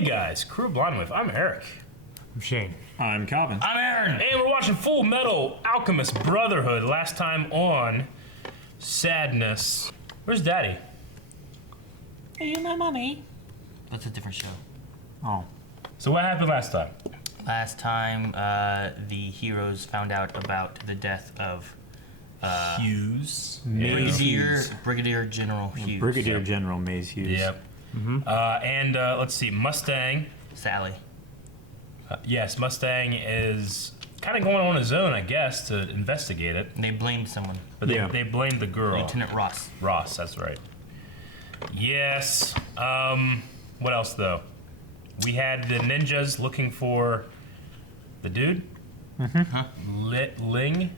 Hey guys, Crew Blind With. I'm Eric. I'm Shane. I'm Calvin. I'm Aaron. And we're watching Fullmetal Alchemist Brotherhood. Last time on Sadness. Where's Daddy? Are you my mommy? That's a different show. Oh. So what happened last time? Last time, the heroes found out about the death of Hughes. Brigadier General Hughes. Brigadier General Maze Hughes. Yep. And let's see, Mustang. Sally. Yes, Mustang is kind of going on his own, I guess, to investigate it. They blamed someone. But they blamed the girl. Lieutenant Ross. Ross, that's right. Yes. What else, though? We had the ninjas looking for the dude. Ling.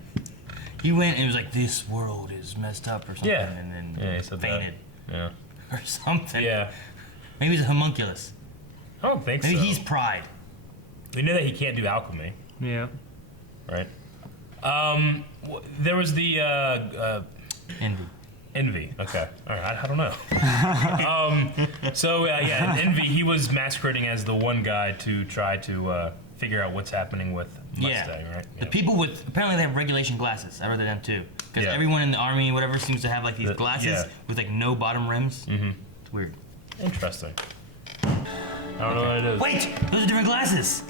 He went and was like, "This world is messed up" or something, Yeah. and then He said fainted. That. Yeah. Or something. Yeah. Maybe he's a homunculus. I don't think Maybe so. he's Pride. We know that he can't do alchemy, Yeah. right? There was the Envy. Envy. Okay. All right. I don't know. Envy. He was masquerading as the one guy to try to figure out what's happening with Mustang, right? The people with apparently they have regulation glasses. I wrote that down too. Because everyone in the army, whatever, seems to have like these glasses with like no bottom rims. It's weird. Interesting. I don't know what it is. Wait, those are different glasses.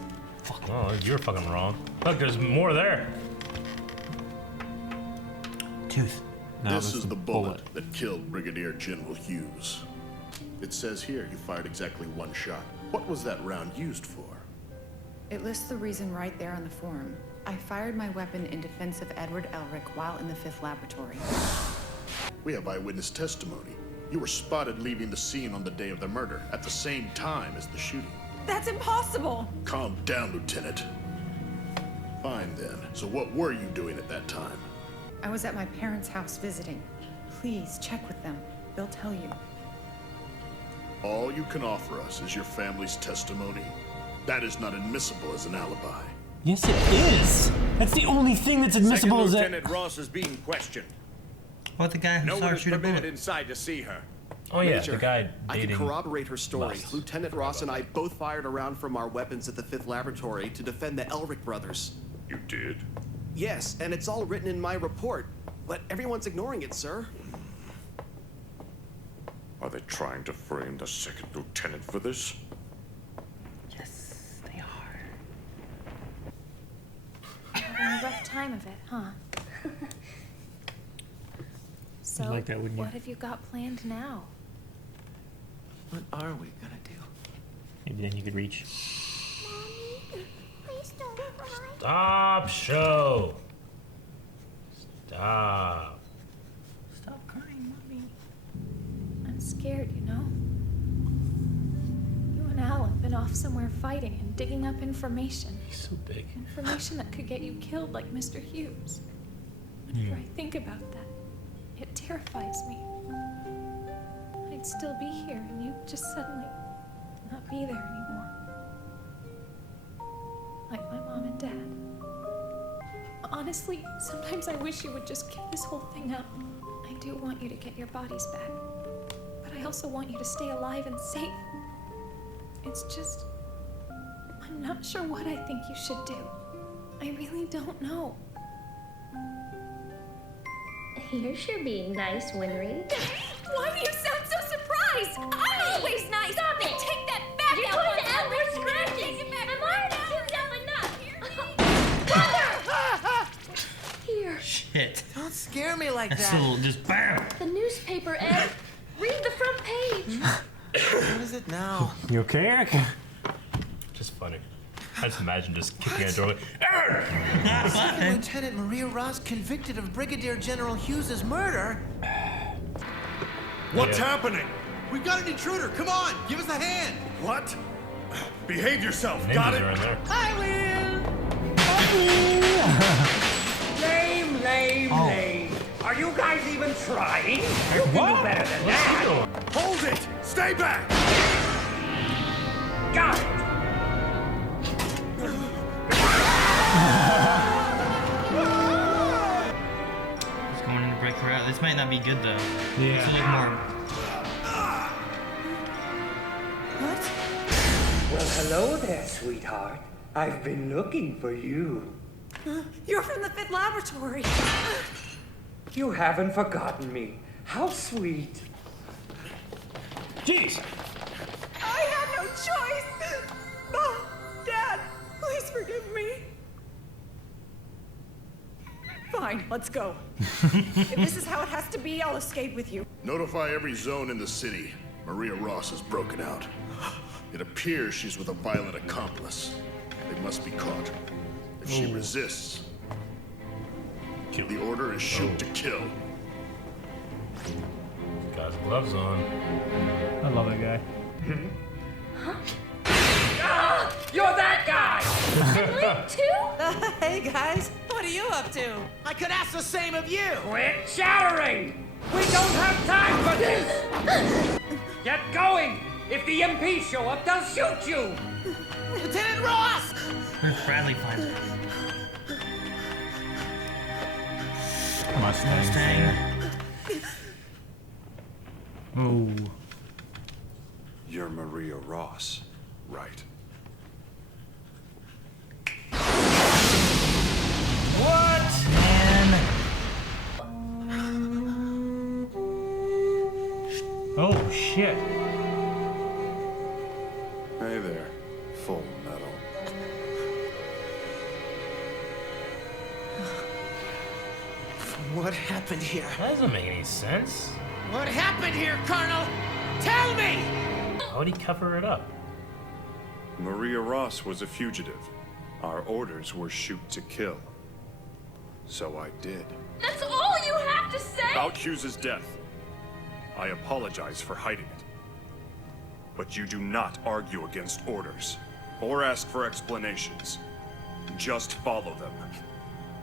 Fuck. Oh, you're fucking wrong. Look, there's more there. Tooth. No, This is the bullet that killed Brigadier General Hughes. It says here you fired exactly one shot. What was that round used for? It lists the reason right there on the form. I fired my weapon in defense of Edward Elric while in the 5th laboratory. We have eyewitness testimony. You were spotted leaving the scene on the day of the murder, at the same time as the shooting. That's impossible! Calm down, Lieutenant. Fine then. So what were you doing at that time? I was at my parents' house visiting. Please check with them. They'll tell you. All you can offer us is your family's testimony. That is not admissible as an alibi. Yes, it is. That's the only thing that's admissible. Second Is that Lieutenant Ross is being questioned. What, the guy who No saw one her is shoot a permitted bullet? inside to see her. Oh yeah, Major, the guy I dating. can corroborate her story. Lust. Lieutenant Ross and I both fired a round from our weapons at the 5th laboratory to defend the Elric brothers. You did? Yes, and it's all written in my report. But everyone's ignoring it, sir. Are they trying to frame the second lieutenant for this? Yes, they are. Having a rough time of it, huh? So, like that, wouldn't you? what have you got planned now? What are we gonna do? maybe then you could reach? Mommy, please don't cry. Stop, show. Stop. Stop crying, mommy. I'm scared, you know? You and Al have been off somewhere fighting and digging up information. He's so big. Information that could get you killed like Mr. Hughes. Whenever I think about that, it terrifies me. I'd still be here and you'd just suddenly not be there anymore. Like my mom and dad. Honestly, sometimes I wish you would just give this whole thing up. I do want you to get your bodies back. But I also want you to stay alive and safe. It's just, I'm not sure what I think you should do. I really don't know. You're sure being nice, Winry. Why do you sound so surprised? I'm always nice. Stop it! Take that back. You're Ellen. going to add more scratches. Take it back. I'm already chewed up enough. Here. Shit. Don't scare me like That's that. a little just bam. The newspaper, Ed. Read the front page. What is it now? You okay, Eric? Just funny. I just imagine just kicking a door like, Aaron! Second Lieutenant Maria Ross convicted of Brigadier General Hughes' murder? What's happening? We've got an intruder. Come on, give us a hand. What? Behave yourself. Ninjas Got are in it? there. Lame. Are you guys even trying? You can do better than that. Hold it! Stay back! Got it. He's going in to break her out. This might not be good though. Yeah. This will look more. What? hello there, sweetheart. I've been looking for you. You're from the 5th Laboratory. You haven't forgotten me. How sweet. Jeez. I had no choice. Mom, Dad, please forgive me. Fine, let's go. If this is how it has to be, I'll escape with you. Notify every zone in the city. Maria Ross has broken out. It appears she's with a violent accomplice. They must be caught. If she resists, the order is shoot to kill. Got his gloves on. I love that guy. Ah, you're that guy! Too? Hey guys, what are you up to? I could ask the same of you. Quit chattering! We don't have time for this! Get going! If the MP show up, they'll shoot you! Lieutenant Ross! Where's Bradley finds her? Mustang. Oh. You're Maria Ross, right? What? Man. Oh shit. Hey there, Full Metal. What happened here? That doesn't make any sense. What happened here, Colonel? Tell me! How would he cover it up? Maria Ross was a fugitive. Our orders were shoot to kill. So I did. That's all you have to say? About Hughes's death. I apologize for hiding it. But you do not argue against orders, or ask for explanations. Just follow them.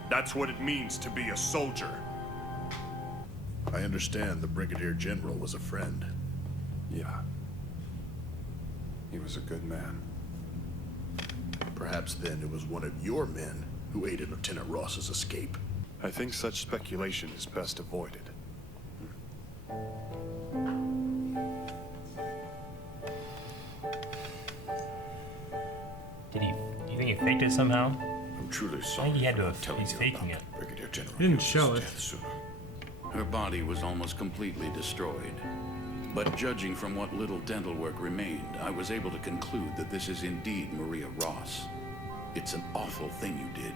That's what it means to be a soldier. I understand the Brigadier General was a friend. Yeah. He was a good man. Perhaps then it was one of your men who aided Lieutenant Ross's escape. I think such speculation is best avoided. Do you think he faked it somehow? I'm truly I sorry. think he had to for have. not telling He's you faking about it. Brigadier General He didn't Hughes's show it. death sooner. Her body was almost completely destroyed. But judging from what little dental work remained, I was able to conclude that this is indeed Maria Ross. It's an awful thing you did,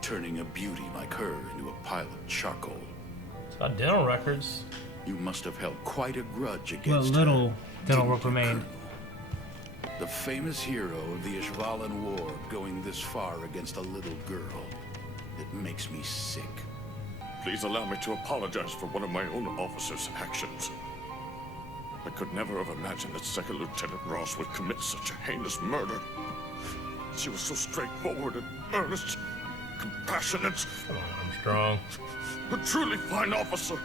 turning a beauty like her into a pile of charcoal. It's about dental records. You must have held quite a grudge What against little her, dental didn't work you, remained. Colonel? The famous hero of the Ishvalan War going this far against a little girl. It makes me sick. Please allow me to apologize for one of my own officer's actions. I could never have imagined that Second Lieutenant Ross would commit such a heinous murder. She was so straightforward and earnest, compassionate, Come on, Armstrong. a truly fine officer.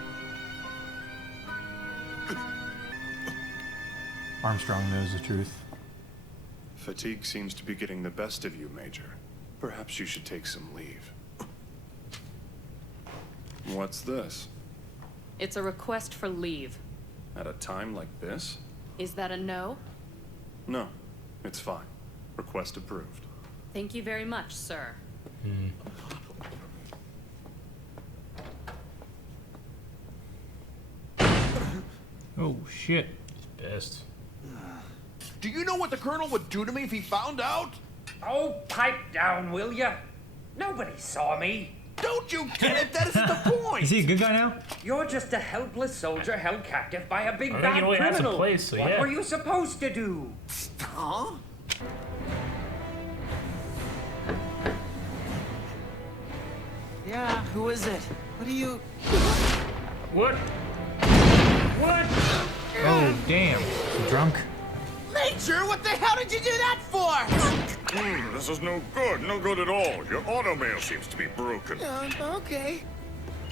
Armstrong knows the truth. Fatigue seems to be getting the best of you, Major. Perhaps you should take some leave. What's this? It's a request for leave. At a time like this? Is that a no? No, it's fine. Request approved. Thank you very much, sir. Oh shit. He's pissed. Do you know what the Colonel would do to me if he found out? Oh, pipe down, will ya? Nobody saw me. Don't you get it? That isn't the point! Is he a good guy now? You're just a helpless soldier held captive by a big I think bad he only has a criminal. place, so what yeah. were you supposed to do? Huh? Yeah, who is it? What do you... What? What? Oh damn. Drunk? Major, what the hell did you do that for? This is no good. No good at all. Your automail seems to be broken. Okay.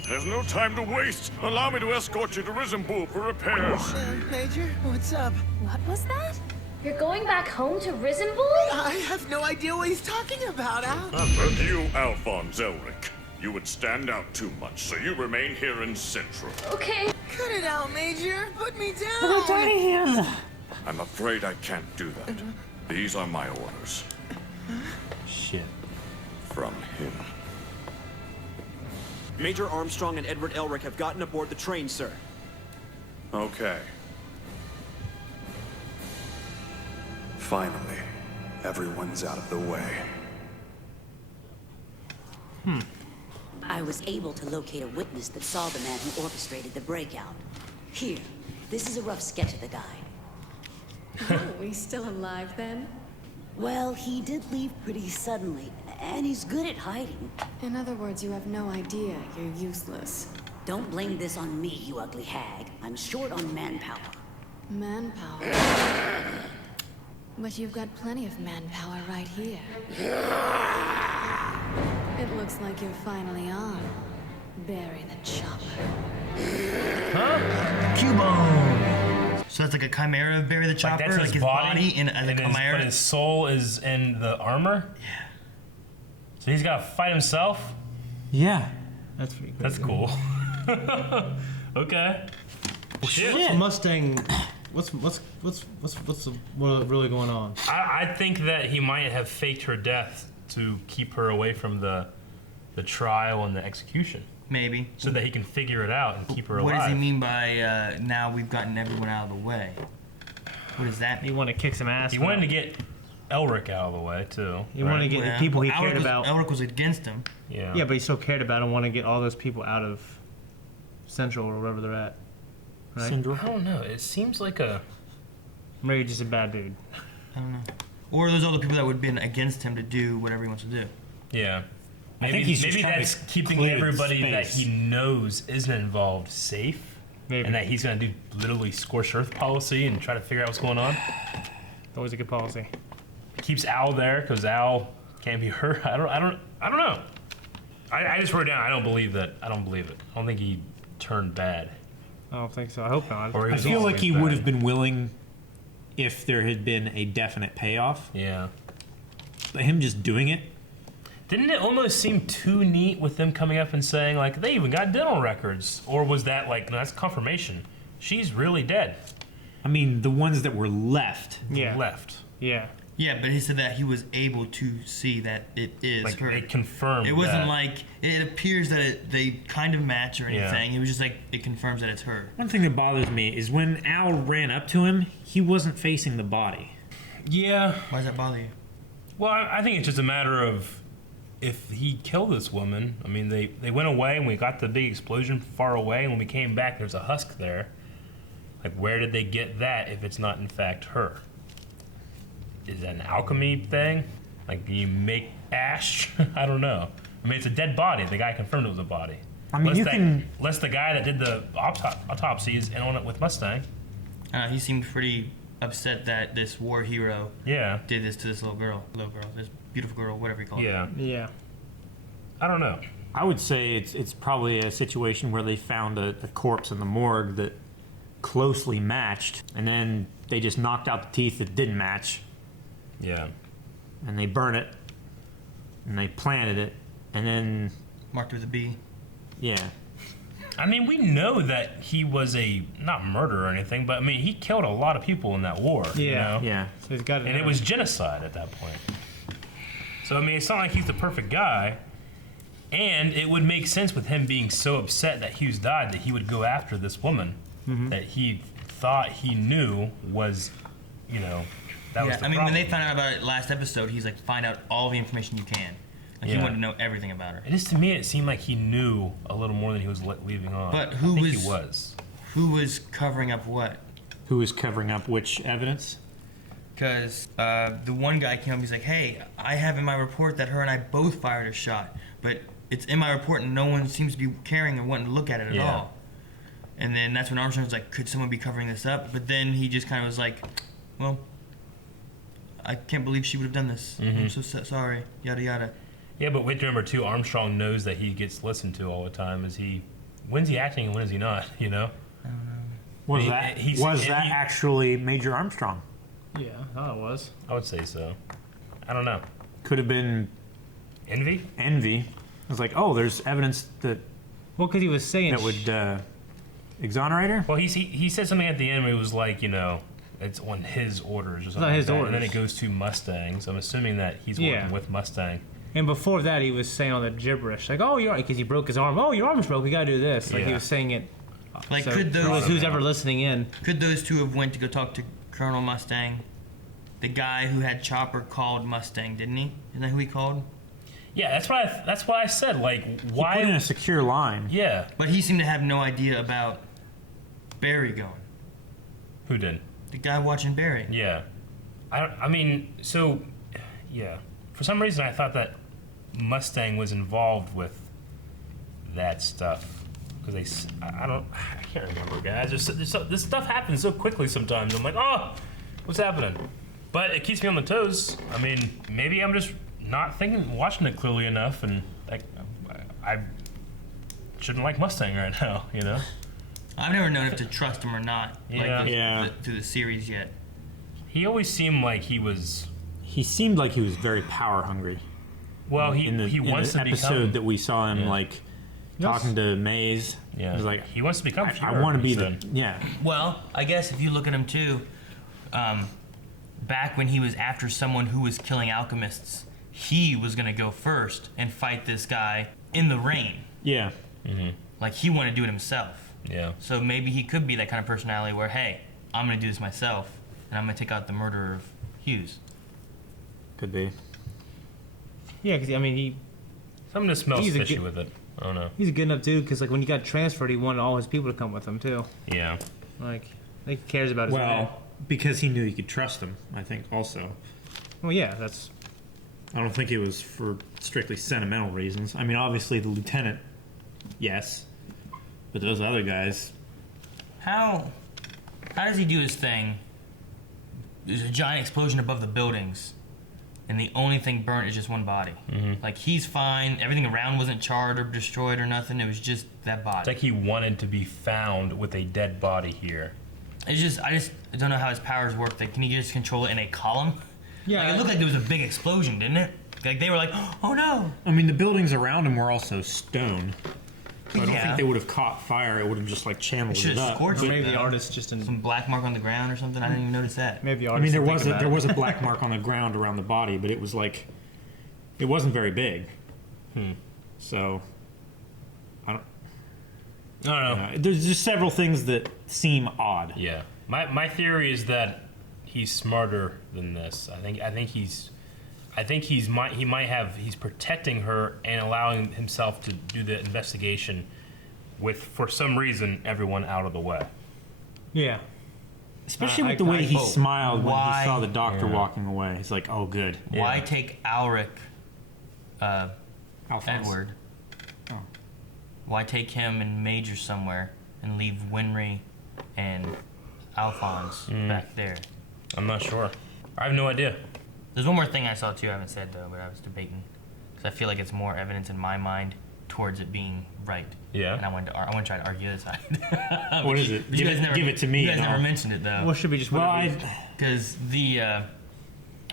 There's no time to waste. Allow me to escort you to Risenpool for repairs. Major, what's up? What was that? You're going back home to Risenbull? I have no idea what he's talking about, Al. And you, Alphonse Elric. You would stand out too much, so you remain here in Central. Okay. Cut it out, Major. Put me down. Look at tiny hands. I'm afraid I can't do that. These are my orders. Shit. From him. Major Armstrong and Edward Elric have gotten aboard the train, sir. Okay. Finally, everyone's out of the way. I was able to locate a witness that saw the man who orchestrated the breakout. Here, this is a rough sketch of the guy. Oh, he's still alive then? Well, he did leave pretty suddenly, and he's good at hiding. In other words, you have no idea. You're useless. Don't blame this on me, you ugly hag. I'm short on manpower. Manpower? But you've got plenty of manpower right here. It looks like you're finally on. Bury the chopper. Huh? Cubone! So that's like a chimera of Bury the Chopper? Like that's his body in as a chimera? But his soul is in the armor? Yeah. So he's gotta fight himself? Yeah. That's pretty cool. That's cool. Okay. Shit. What's Mustang? What's really going on? I think that he might have faked her death to keep her away from the trial and the execution. Maybe. So that he can figure it out and keep her alive. What does he mean by now we've gotten everyone out of the way? What does that mean? He wanted to kick some ass. He wanted to get Elric out of the way too. He wanted to get the people he cared about. Elric was against him. Yeah. Yeah, but he still cared about him. Want to get all those people out of Central or wherever they're at. Right? I don't know. It seems like a. Maybe just a bad dude. I don't know. Or there's other people that would have been against him to do whatever he wants to do. Yeah. I think he's just maybe trying that's to keeping clear everybody space. that he knows isn't involved safe. Maybe. And that he's gonna do literally scorched earth policy and try to figure out what's going on. Always a good policy. Keeps Al there because Al can't be hurt. I don't know. I just wrote down. I don't believe that. I don't believe it. I don't think he turned bad. I don't think so. I hope not. Or he I was feel like always he bad. would have been willing if there had been a definite payoff. Yeah. But him just doing it. Didn't it almost seem too neat with them coming up and saying like they even got dental records, or was that like no? That's confirmation. She's really dead. I mean, the ones that were left. Yeah. Left. Yeah. Yeah, but he said that he was able to see that it is Like her. they confirmed. It wasn't that. like it appears that they kind of match or anything. Yeah. It was just like it confirms that it's her. One thing that bothers me is when Al ran up to him, he wasn't facing the body. Yeah. Why does that bother you? Well, I think it's just a matter of if he killed this woman. I mean, they went away and we got the big explosion far away, and when we came back, there's a husk there. Like, where did they get that if it's not in fact her? Is that an alchemy thing? Like, do you make ash? I don't know. I mean, it's a dead body. The guy confirmed it was a body. I mean, Unless the guy that did the autopsy is in on it with Mustang. He seemed pretty upset that this war hero did this to this little girl, this beautiful girl, whatever you call it. Yeah. I don't know. I would say it's probably a situation where they found a corpse in the morgue that closely matched, and then they just knocked out the teeth that didn't match. Yeah. And they burn it, and they planted it, and then marked with a B. Yeah. I mean, we know that he was not murder or anything, but I mean, he killed a lot of people in that war. Yeah. You know? Yeah. So he's got and it was genocide at that point. So I mean, it's not like he's the perfect guy, and it would make sense with him being so upset that Hughes died that he would go after this woman that he thought he knew was, that was the I mean, problem. when they found out about it last episode, he's like, find out all the information you can. Like, he Yeah. wanted to know everything about her. It is, to me, it seemed like he knew a little more than he was leaving on. But I think he was. Who was covering up what? Who was covering up which evidence? Because the one guy came up, he's like, hey, I have in my report that her and I both fired a shot, but it's in my report and no one seems to be caring or wanting to look at it at all. And then that's when Armstrong was like, could someone be covering this up? But then he just kind of was like, well, I can't believe she would have done this. I'm so sorry, yada yada. Yeah, but we have to remember too, Armstrong knows that he gets listened to all the time. When's he acting and when is he not, you know? Was that actually Major Armstrong? Yeah, I thought it was. I would say so. I don't know. Could have been Envy? Envy. I was like, oh, there's evidence that... Well, because he was saying... That would exonerate her? Well, he said something at the end where he was like, it's on his orders or something. not his like that. orders. And then it goes to Mustang. So I'm assuming that he's working with Mustang. And before that, he was saying all the gibberish, like, "Oh, you're," because he broke his arm. "Oh, your arm's broke. We gotta do this." Like he was saying it. Like, so could those who's ever listening in? Could those two have went to go talk to Colonel Mustang? The guy who had Chopper called Mustang, didn't he? Isn't that who he called? Yeah, that's why I said, like, why He put in a secure line. Yeah. But he seemed to have no idea about Barry going. Who did? The guy watching Barry. Yeah. I mean, so, yeah. For some reason, I thought that Mustang was involved with that stuff. Because I can't remember, guys. This stuff happens so quickly sometimes. I'm like, oh, what's happening? But it keeps me on the toes. I mean, maybe I'm just not watching it clearly enough, and I shouldn't like Mustang right now, you know? I've never known if to trust him or not. Through the series yet. He always seemed like he was. He seemed like he was very power hungry. Well, he wants to episode become. that we saw him talking to Maze. Yeah. He was like, he wants to become. I want to be the. Yeah. Well, I guess if you look at him too, back when he was after someone who was killing alchemists, he was gonna go first and fight this guy in the rain. Yeah. Mm-hmm. Like he wanted to do it himself. Yeah. So maybe he could be that kind of personality where, hey, I'm gonna do this myself, and I'm gonna take out the murderer of Hughes. Could be. Yeah, because I mean, something that smells fishy with it. I don't know. He's a good enough dude because, like, when he got transferred, he wanted all his people to come with him too. Yeah. Like, he cares about his man. Because he knew he could trust him, I think, also. Well, yeah, that's. I don't think it was for strictly sentimental reasons. I mean, obviously, the lieutenant, yes. But those other guys. How does he do his thing? There's a giant explosion above the buildings, and the only thing burnt is just one body. Mm-hmm. Like, he's fine. Everything around wasn't charred or destroyed or nothing. It was just that body. It's like he wanted to be found with a dead body here. I just don't know how his powers work. Like, can he just control it in a column? Yeah. Like, it looked like there was a big explosion, didn't it? Like, they were like, oh no. I mean, the buildings around him were also stone. So I don't Yeah. think they would have caught fire. It would have just, like, channeled Should it have up. scorched Or it, maybe the though. artist just in. Some black mark on the ground or something. I didn't even notice that. Maybe the I artist. mean, didn't think there about was it. a black mark on the ground around the body, but it was like, it wasn't very big. So, I don't know. There's just several things that seem odd. Yeah. My theory is that he's smarter than this. He's protecting her and allowing himself to do the investigation with, for some reason, everyone out of the way. Yeah. Especially with the way he smiled when Why- he saw the doctor walking away. He's like, oh, good. Why take Alric, Alphonse. Edward? Oh. Why take him and Major somewhere and leave Winry and Alphonse back there? I'm not sure. I have no idea. There's one more thing I saw too. I haven't said though, but I was debating because I feel like it's more evidence in my mind towards it being right. Yeah. And I want to try to argue the other side. What is it? But you guys Give it to me. You guys and never I'll- mentioned it though. Well, should be just. Because the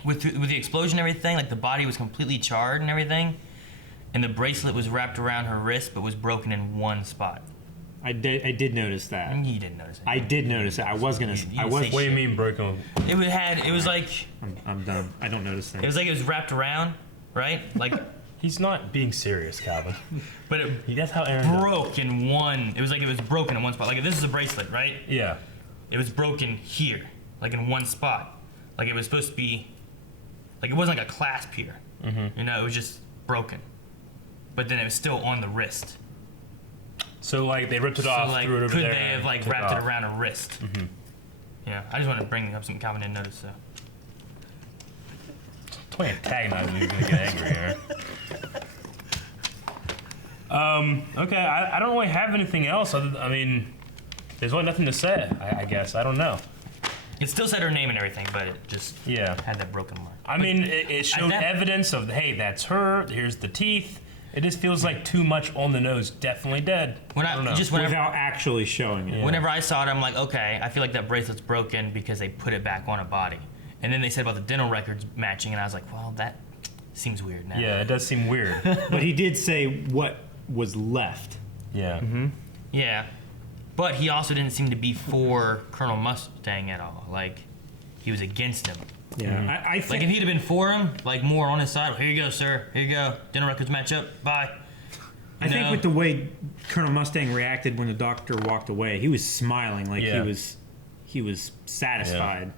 with the explosion and everything, like the body was completely charred and everything, and the bracelet was wrapped around her wrist but was broken in one spot. I did notice that. You didn't notice it. I did notice it. I was gonna. You I was. What do you mean broken? It was like. I'm done. I don't notice things. It was like it was wrapped around, right? Like. He's not being serious, Calvin. But that's how Aaron broke in one. It was like it was broken in one spot. Like this is a bracelet, right? Yeah. It was broken here, like in one spot. Like it was supposed to be. Like it wasn't like a clasp here. Mm-hmm. You know, it was just broken. But then it was still on the wrist. So like they ripped it off, like, threw it over could there. they have like took wrapped it off. around a wrist? Mm-hmm. Yeah, I just wanted to bring up something Calvin didn't notice. So. Don't antagonize me. You're gonna get angry here. Okay, I don't really have anything else. I mean, there's really nothing to say. I guess I don't know. It still said her name and everything, but it just had that broken mark. I mean, it showed evidence of, hey, that's her. Here's the teeth. It just feels like too much on the nose. Definitely dead. I don't know. Without actually showing it. Whenever I saw it, I'm like, okay, I feel like that bracelet's broken because they put it back on a body. And then they said about the dental records matching, and I was like, well, that seems weird now. Yeah, it does seem weird. But he did say what was left. Yeah. Mm-hmm. Yeah. But he also didn't seem to be for Colonel Mustang at all. Like, he was against him. Yeah, I think like if he'd have been for him, like more on his side. Here you go, sir. Here you go. Dinner records match up. Bye. I think with the way Colonel Mustang reacted when the doctor walked away, he was smiling like he was satisfied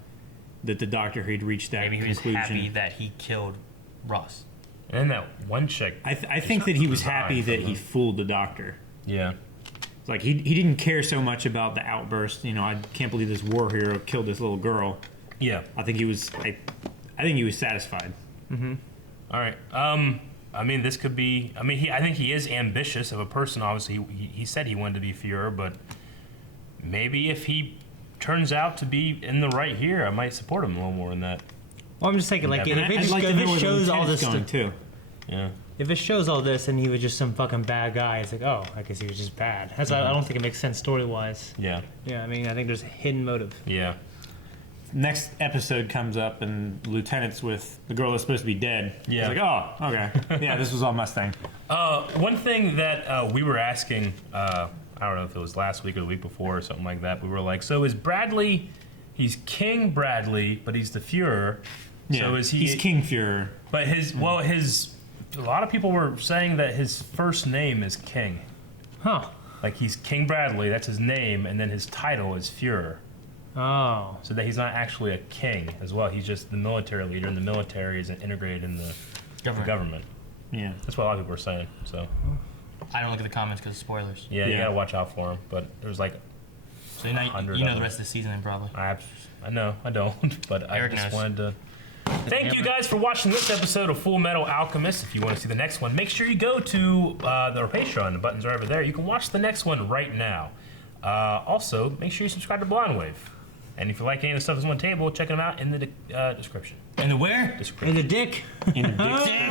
that the doctor had reached that maybe he conclusion. was happy that he killed Ross. And that one chick. I think that he was happy that he fooled the doctor. Yeah. Like he didn't care so much about the outburst. You know, I can't believe this war hero killed this little girl. Yeah. I think he was. I think he was satisfied. Mm-hmm. All right. I mean, this could be. I mean, I think he is ambitious of a person. Obviously, he said he wanted to be Fuhrer, but maybe if he turns out to be in the right here, I might support him a little more in that. Well, I'm just thinking, like, if it shows all this stuff too. Yeah. If it shows all this and he was just some fucking bad guy, it's like, oh, I guess he was just bad. That's I don't think it makes sense story-wise. Yeah. Yeah, I mean, I think there's a hidden motive. Yeah. Next episode comes up and Lieutenant's with the girl that's supposed to be dead. Yeah. He's like, oh, okay. Yeah, this was all Mustang. One thing that we were asking, I don't know if it was last week or the week before or something like that, we were like, so is Bradley, he's King Bradley, but he's the Fuhrer. Yeah, so is he? He's King Fuhrer. But a lot of people were saying that his first name is King. Huh. Like he's King Bradley, that's his name, and then his title is Fuhrer. Oh. So that he's not actually a king as well. He's just the military leader, and the military isn't integrated in the government. Yeah. That's what a lot of people are saying. So. I don't look at the comments because of spoilers. Yeah, you gotta watch out for him. But there's like. So you know the rest of the season then probably. I know, I don't. But Eric I just knows. wanted to. Thank you guys for watching this episode of Fullmetal Alchemist. If you want to see the next one, make sure you go to our Patreon. The buttons are over there. You can watch the next one right now. Also, make sure you subscribe to Blonde Wave. And if you like any of the stuff that's on the table, check them out in the description. In the where? Description. In the dick. In the dick.